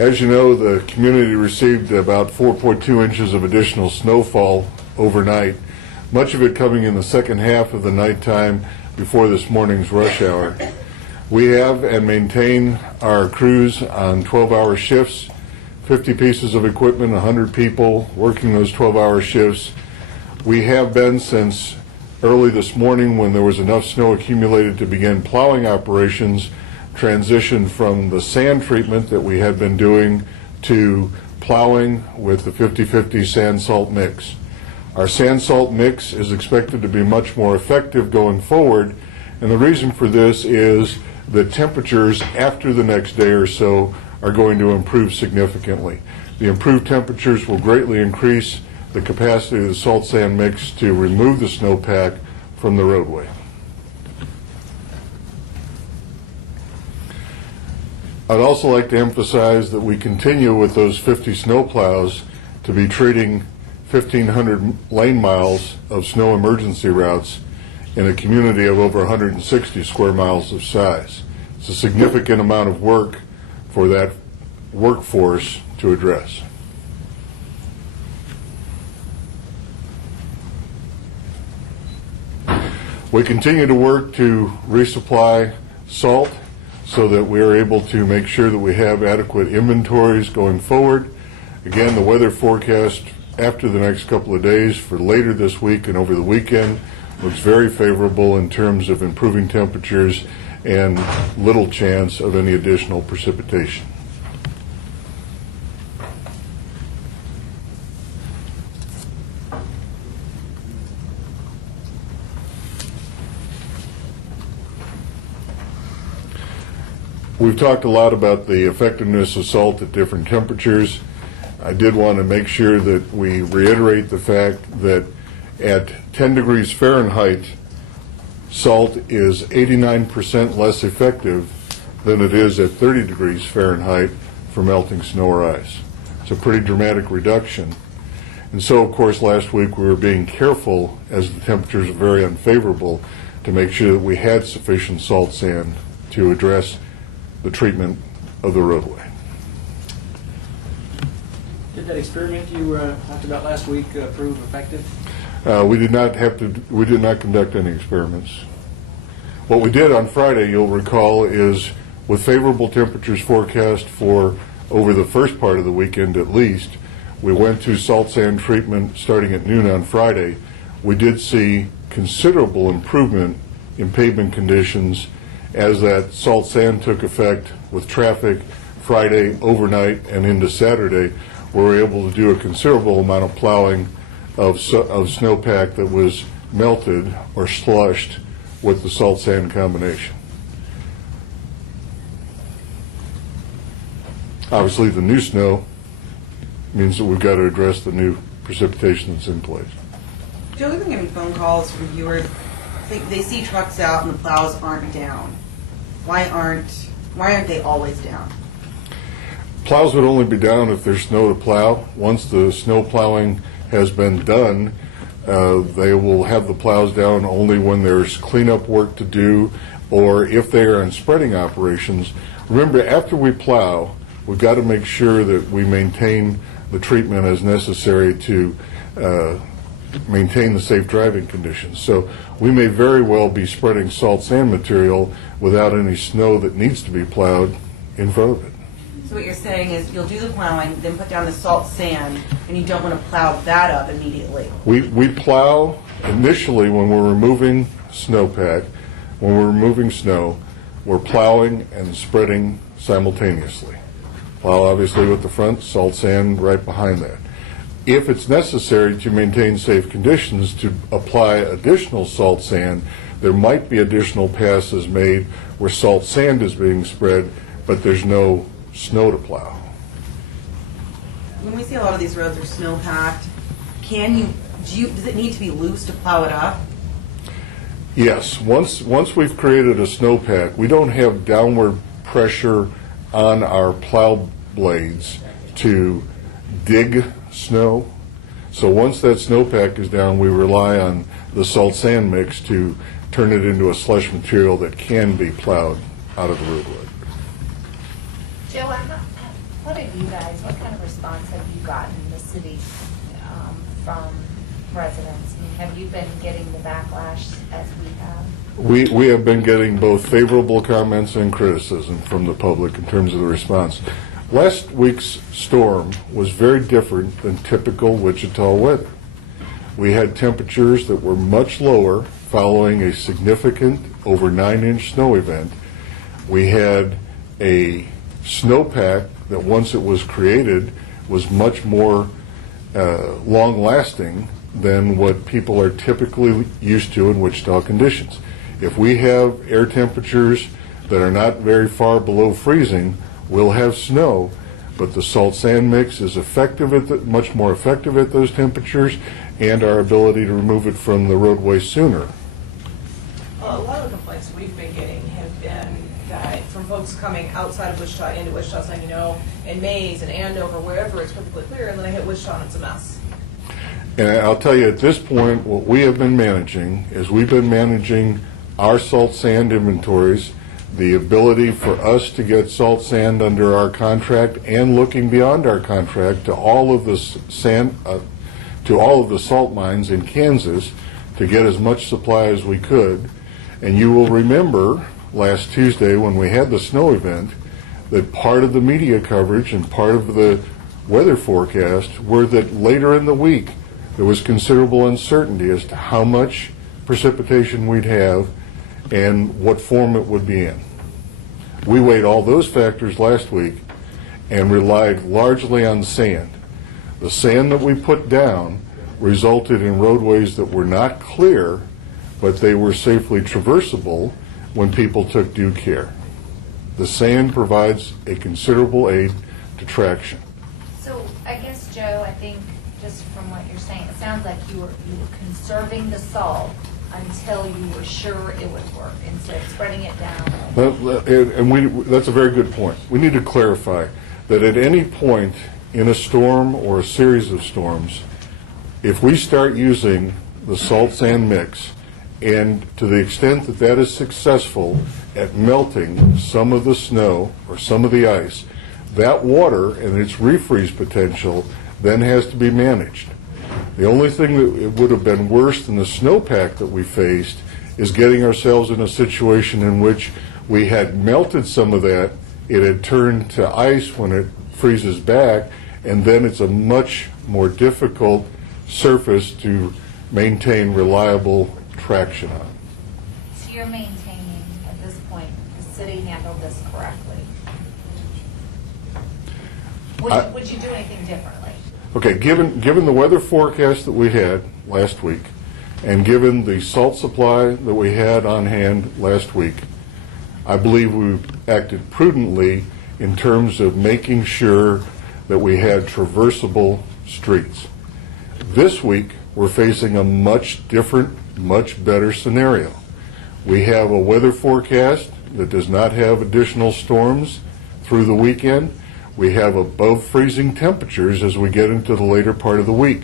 As you know, the community received about 4.2 inches of additional snowfall overnight, much of it coming in the second half of the nighttime before this morning's rush hour. We have and maintain our crews on 12-hour shifts, 50 pieces of equipment, 100 people working those 12-hour shifts. We have been since early this morning, when there was enough snow accumulated to begin plowing operations, transitioned from the sand treatment that we had been doing to plowing with the 50-50 sand-salt mix. Our sand-salt mix is expected to be much more effective going forward, and the reason for this is that temperatures after the next day or so are going to improve significantly. The improved temperatures will greatly increase the capacity of the salt sand mix to remove the snowpack from the roadway. I'd also like to emphasize that we continue with those 50 snow plows to be treating 1,500 lane miles of snow emergency routes in a community of over 160 square miles of size. It's a significant amount of work for that workforce to address. We continue to work to resupply salt so that we are able to make sure that we have adequate inventories going forward. Again, the weather forecast after the next couple of days for later this week and over the weekend looks very favorable in terms of improving temperatures and little chance of any additional precipitation. We've talked a lot about the effectiveness of salt at different temperatures. I did want to make sure that we reiterate the fact that at 10 degrees Fahrenheit, salt is 89% less effective than it is at 30 degrees Fahrenheit for melting snow or ice. It's a pretty dramatic reduction. And so, of course, last week we were being careful, as the temperatures are very unfavorable, to make sure that we had sufficient salt sand to address the treatment of the roadway. Did that experiment you talked about last week prove effective? We did not conduct any experiments. What we did on Friday, you'll recall, is with favorable temperatures forecast for over the first part of the weekend at least, we went to salt sand treatment starting at noon on Friday. We did see considerable improvement in pavement conditions as that salt sand took effect with traffic Friday overnight and into Saturday. We were able to do a considerable amount of plowing of snowpack that was melted or slushed with the salt sand combination. Obviously, the new snow means that we've got to address the new precipitation that's in place. Joe, we've been getting phone calls from viewers. They see trucks out and the plows aren't down. Why aren't they always down? Plows would only be down if there's snow to plow. Once the snow plowing has been done, they will have the plows down only when there's cleanup work to do or if they are in spreading operations. Remember, after we plow, we've got to make sure that we maintain the treatment as necessary to maintain the safe driving conditions. So we may very well be spreading salt sand material without any snow that needs to be plowed in front of it. So what you're saying is you'll do the plowing, then put down the salt sand, and you don't want to plow that up immediately. We plow initially when we're removing snowpack. When we're removing snow, we're plowing and spreading simultaneously. Plow obviously with the front, salt sand right behind that. If it's necessary to maintain safe conditions to apply additional salt sand, there might be additional passes made where salt sand is being spread, but there's no snow to plow. When we see a lot of these roads are snow packed, does it need to be loose to plow it up? Yes. Once we've created a snowpack, we don't have downward pressure on our plow blades to dig snow. So once that snowpack is down, we rely on the salt sand mix to turn it into a slush material that can be plowed out of the roadway. Joe, what have you guys, what kind of response have you gotten in the city from residents? I mean, have you been getting the backlash as we have? We have been getting both favorable comments and criticism from the public in terms of the response. Last week's storm was very different than typical Wichita weather. We had temperatures that were much lower following a significant over 9-inch snow event. We had a snowpack that once it was created was much more long-lasting than what people are typically used to in Wichita conditions. If we have air temperatures that are not very far below freezing, we'll have snow, but the salt sand mix is effective much more effective at those temperatures, and our ability to remove it from the roadway sooner. A lot of the complaints we've been getting have been that from folks coming outside of Wichita into Wichita saying, in Mays and Andover, wherever it's perfectly clear, and then I hit Wichita and it's a mess. And I'll tell you, at this point, what we have been managing is we've been managing our salt sand inventories, the ability for us to get salt sand under our contract, and looking beyond our contract to all of the salt mines in Kansas to get as much supply as we could. And you will remember last Tuesday when we had the snow event that part of the media coverage and part of the weather forecast were that later in the week there was considerable uncertainty as to how much precipitation we'd have and what form it would be in. We weighed all those factors last week and relied largely on sand. The sand that we put down resulted in roadways that were not clear, but they were safely traversable when people took due care. The sand provides a considerable aid to traction. So I guess, Joe, I think just from what you're saying, it sounds like you were conserving the salt until you were sure it would work instead of spreading it down. That's a very good point. We need to clarify that at any point in a storm or a series of storms, if we start using the salt sand mix, and to the extent that that is successful at melting some of the snow or some of the ice, that water and its refreeze potential then has to be managed. The only thing that it would have been worse than the snowpack that we faced is getting ourselves in a situation in which we had melted some of that, it had turned to ice when it freezes back, and then it's a much more difficult surface to maintain reliable traction on. So you're maintaining, at this point, the city handled this correctly. Would you do anything differently? Okay, given the weather forecast that we had last week, and given the salt supply that we had on hand last week, I believe we acted prudently in terms of making sure that we had traversable streets. This week, we're facing a much different, much better scenario. We have a weather forecast that does not have additional storms through the weekend. We have above freezing temperatures as we get into the later part of the week.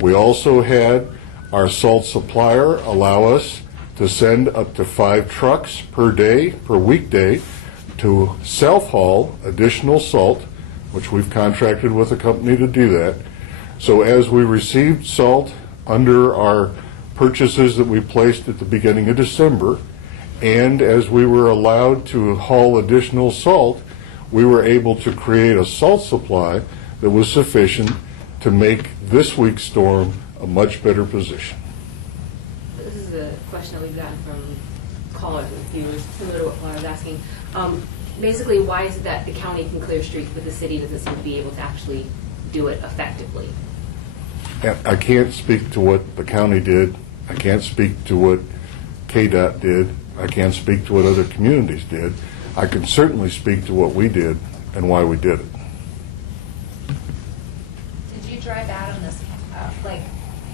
We also had our salt supplier allow us to send up to 5 trucks per day, per weekday, to self-haul additional salt, which we've contracted with a company to do that. So as we received salt under our purchases that we placed at the beginning of December, and as we were allowed to haul additional salt, we were able to create a salt supply that was sufficient to make this week's storm a much better position. This is a question that we've gotten from callers and viewers, similar to what I was asking. Basically, why is it that the county can clear streets, but the city doesn't seem to be able to actually do it effectively? And I can't speak to what the county did. I can't speak to what KDOT did. I can't speak to what other communities did. I can certainly speak to what we did and why we did it. Did you drive out on this,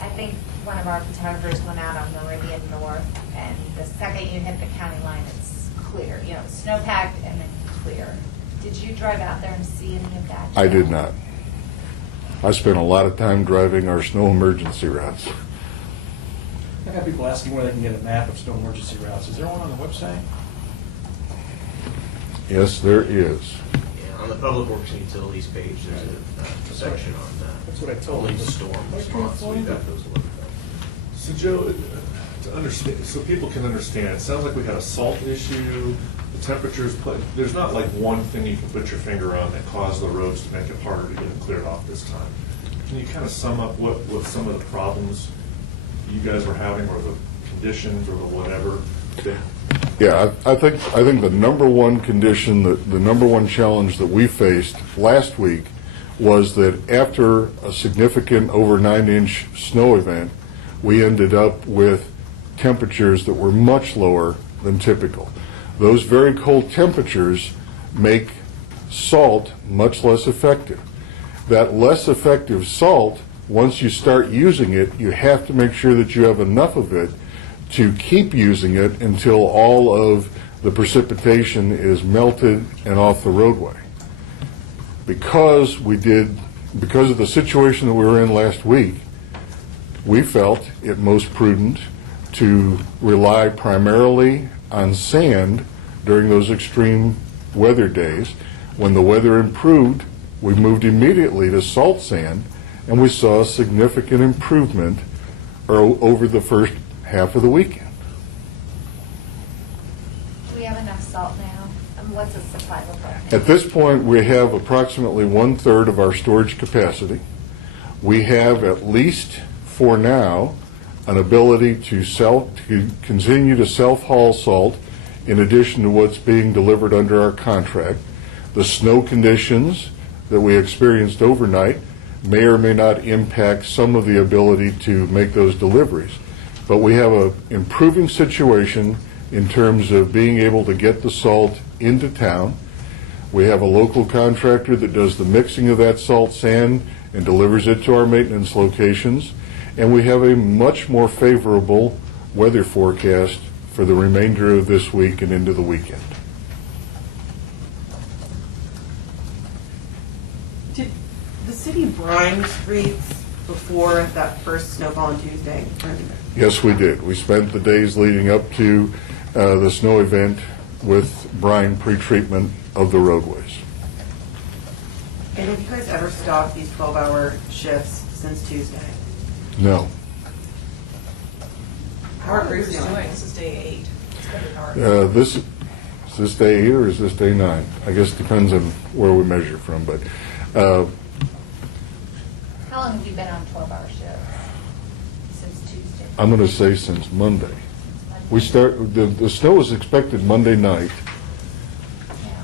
I think one of our photographers went out on Meridian North, and the second you hit the county line, it's clear, snowpack and then clear. Did you drive out there and see any of that? I did not. I spent a lot of time driving our snow emergency routes. I've had people asking where they can get a map of snow emergency routes. Is there one on the website? Yes, there is. Yeah, On the Public Works and Utilities page, there's a section on That's what I told only them. storm response, we've got those looked up. So Joe, to understand, so people can understand, it sounds like we had a salt issue, the temperatures, there's not like one thing you can put your finger on that caused the roads to make it harder to get it cleared off this time. Can you kind of sum up what some of the problems you guys were having, or the conditions, or the whatever? Yeah, I think the number one condition, the number one challenge that we faced last week was that after a significant over 9-inch snow event, we ended up with temperatures that were much lower than typical. Those very cold temperatures make salt much less effective. That less effective salt, once you start using it, you have to make sure that you have enough of it to keep using it until all of the precipitation is melted and off the roadway. Because of the situation that we were in last week, we felt it most prudent to rely primarily on sand during those extreme weather days. When the weather improved, we moved immediately to salt sand, and we saw a significant improvement over the first half of the weekend. Do we have enough salt now? What's the supply look like? At this point, we have approximately 1/3 of our storage capacity. We have, at least for now, an ability to continue to self-haul salt in addition to what's being delivered under our contract. The snow conditions that we experienced overnight may or may not impact some of the ability to make those deliveries. But we have an improving situation in terms of being able to get the salt into town. We have a local contractor that does the mixing of that salt sand and delivers it to our maintenance locations. And we have a much more favorable weather forecast for the remainder of this week and into the weekend. Did the city brine streets before that first snowfall on Tuesday? Yes, we did. We spent the days leading up to the snow event with brine pretreatment of the roadways. And have you guys ever stopped these 12-hour shifts since Tuesday? No. How are What crews crews doing? doing? This is day 8. It's gonna be hard. Is this day 8 or is this day 9? I guess it depends on where we measure from, but How long have you been on 12-hour shifts? Since Tuesday? I'm going to say since Monday. The snow was expected Monday night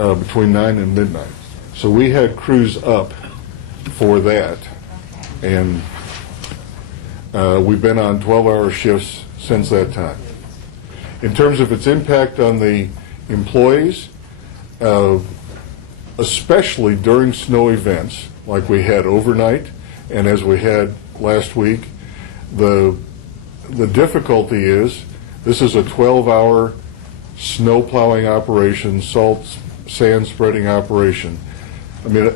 Yeah. between 9 and midnight. So we had crews up for that, Okay. and we've been on 12-hour shifts since that time. In terms of its impact on the employees, especially during snow events like we had overnight and as we had last week, the difficulty is this is a 12-hour snow plowing operation, sand spreading operation. I mean,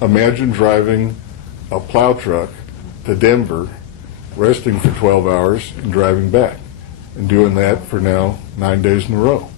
imagine driving a plow truck to Denver, resting for 12 hours, and driving back, and doing that for now 9 days in a row.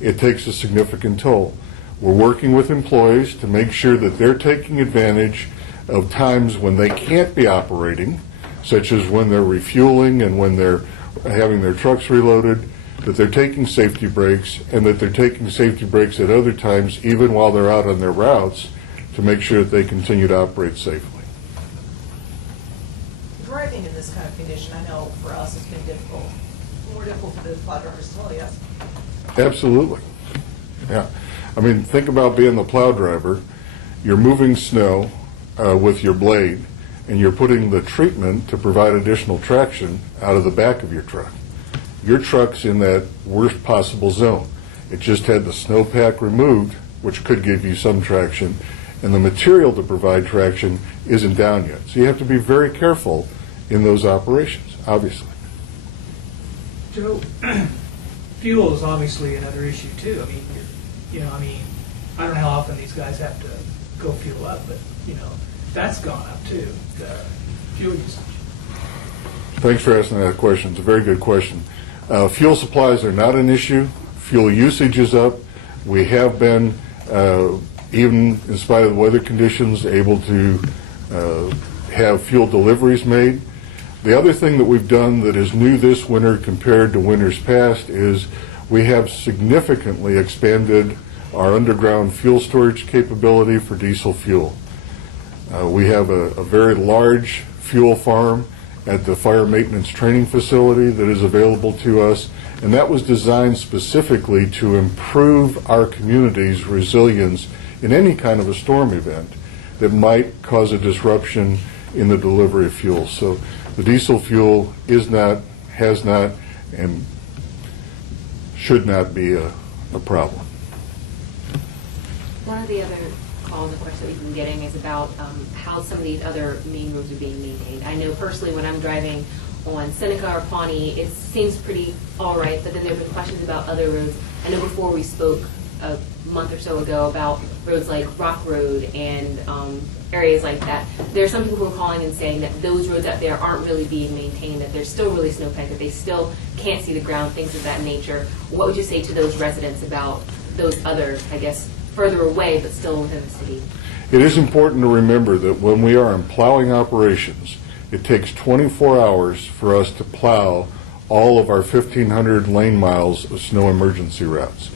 It takes a significant toll. We're working with employees to make sure that they're taking advantage of times when they can't be operating, such as when they're refueling and when they're having their trucks reloaded, that they're taking safety breaks, and that they're taking safety breaks at other times, even while they're out on their routes, to make sure that they continue to operate safely. Driving in this kind of condition, I know for us it's been difficult. More difficult for the plow drivers as well, yes. Absolutely. Yeah. I mean, think about being the plow driver. You're moving snow with your blade, and you're putting the treatment to provide additional traction out of the back of your truck. Your truck's in that worst possible zone. It just had the snowpack removed, which could give you some traction, and the material to provide traction isn't down yet. So you have to be very careful in those operations, obviously. Joe, fuel is obviously another issue too. I mean, I don't know how often these guys have to go fuel up, but, that's gone up too, the fuel usage. Thanks for asking that question. It's a very good question. Fuel supplies are not an issue. Fuel usage is up. We have been even in spite of the weather conditions, able to have fuel deliveries made. The other thing that we've done that is new this winter compared to winters past is we have significantly expanded our underground fuel storage capability for diesel fuel. We have a very large fuel farm at the fire maintenance training facility that is available to us, and that was designed specifically to improve our community's resilience in any kind of a storm event that might cause a disruption in the delivery of fuel. So the diesel fuel is not, has not, and should not be a problem. One of the other calls and questions that we've been getting is about how some of these other main roads are being maintained. I know personally when I'm driving on Seneca or Pawnee, it seems pretty all right, but then there have been questions about other roads. I know before we spoke a month or so ago about roads like Rock Road and areas like that. There are some people who are calling and saying that those roads out there aren't really being maintained, that they're still really snowpacked, that they still can't see the ground, things of that nature. What would you say to those residents about those other, I guess, further away but still within the city? It is important to remember that when we are in plowing operations, it takes 24 hours for us to plow all of our 1,500 lane miles of snow emergency routes.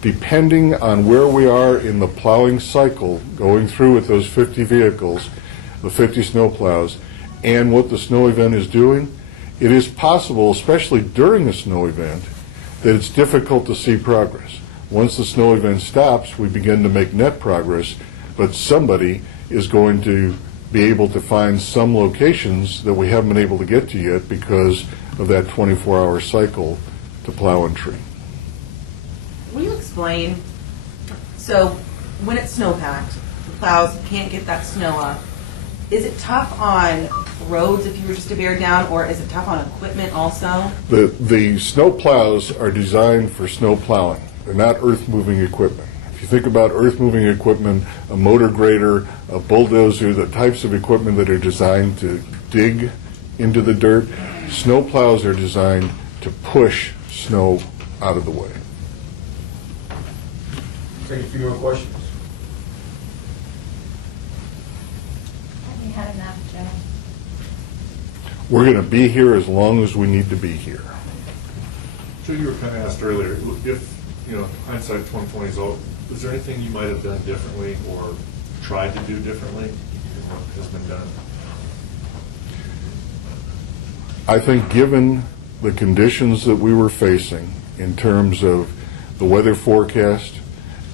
Depending on where we are in the plowing cycle, going through with those 50 vehicles, the 50 snow plows, and what the snow event is doing, it is possible, especially during a snow event, that it's difficult to see progress. Once the snow event stops, we begin to make net progress, but somebody is going to be able to find some locations that we haven't been able to get to yet because of that 24-hour cycle to plow and tree. Will you explain, so when it's snowpacked, the plows can't get that snow up, is it tough on roads if you were just to bear down, or is it tough on equipment also? The snow plows are designed for snow plowing. They're not earth-moving equipment. If you think about earth-moving equipment, a motor grader, a bulldozer, the types of equipment that are designed to dig into the dirt, snow plows are designed to push snow out of the way. Take a few more questions. We had enough, Joe. We're going to be here as long as we need to be here. Joe, you were kind of asked earlier, if, hindsight 2020 is all, is there anything you might have done differently or tried to do differently in what has been done? I think given the conditions that we were facing in terms of the weather forecast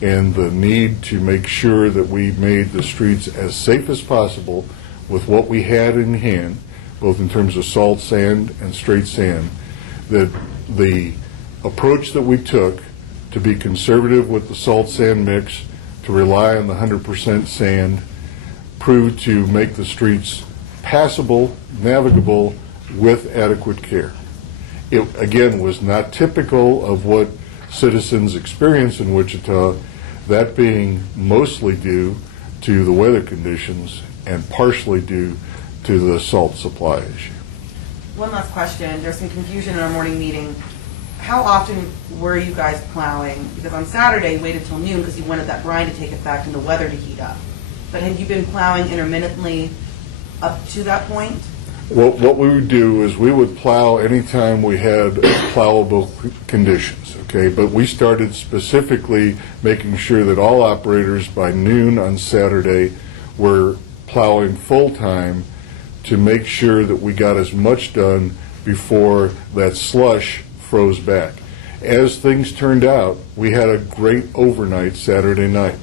and the need to make sure that we made the streets as safe as possible with what we had in hand, both in terms of salt sand and straight sand, that the approach that we took to be conservative with the salt sand mix, to rely on the 100% sand, proved to make the streets passable, navigable, with adequate care. It, again, was not typical of what citizens experience in Wichita, that being mostly due to the weather conditions and partially due to the salt supply issue. One last question. There's some confusion in our morning meeting. How often were you guys plowing? Because on Saturday you waited till noon because you wanted that brine to take effect and the weather to heat up. But had you been plowing intermittently up to that point? What we would do is we would plow anytime we had plowable conditions, okay? But we started specifically making sure that all operators by noon on Saturday were plowing full-time to make sure that we got as much done before that slush froze back. As things turned out, we had a great overnight Saturday night.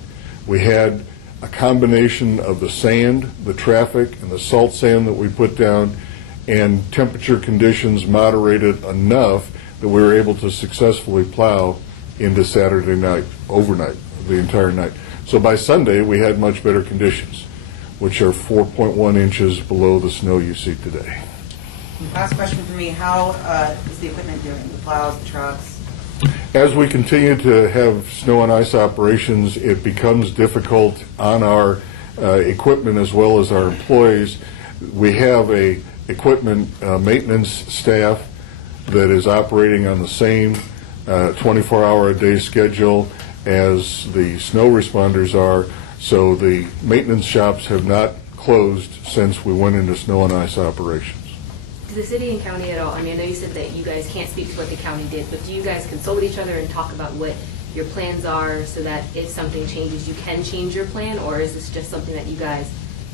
We had a combination of the sand, the traffic, and the salt sand that we put down, and temperature conditions moderated enough that we were able to successfully plow into Saturday night, overnight, the entire night. So by Sunday, we had much better conditions, which are 4.1 inches below the snow you see today. Last question for me. How is the equipment doing? The plows, the trucks? As we continue to have snow and ice operations, it becomes difficult on our equipment as well as our employees. We have a equipment maintenance staff that is operating on the same 24-hour-a-day schedule, as the snow responders are, so the maintenance shops have not closed since we went into snow and ice operations. Does the city and county at all, I mean, I know you said that you guys can't speak to what the county did, but do you guys consult with each other and talk about what your plans are so that if something changes, you can change your plan, or is this just something that you guys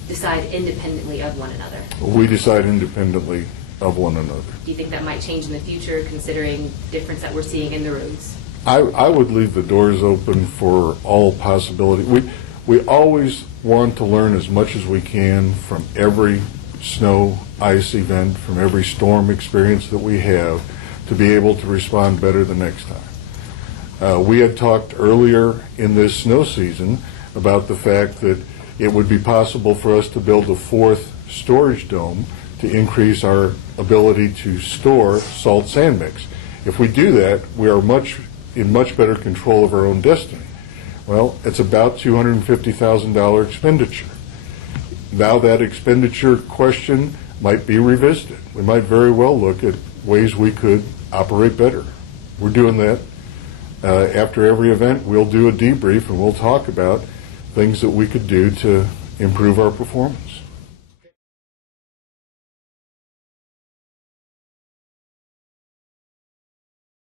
decide independently of one another? We decide independently of one another. Do you think that might change in the future, considering difference that we're seeing in the roads? I would leave the doors open for all possibility. We always want to learn as much as we can from every snow, ice event, from every storm experience that we have, to be able to respond better the next time. We had talked earlier in this snow season about the fact that it would be possible for us to build a fourth storage dome to increase our ability to store salt sand mix. If we do that, we are in much better control of our own destiny. Well, it's about $250,000 expenditure. Now that expenditure question might be revisited. We might very well look at ways we could operate better. We're doing that. After every event, we'll do a debrief and we'll talk about things that we could do to improve our performance.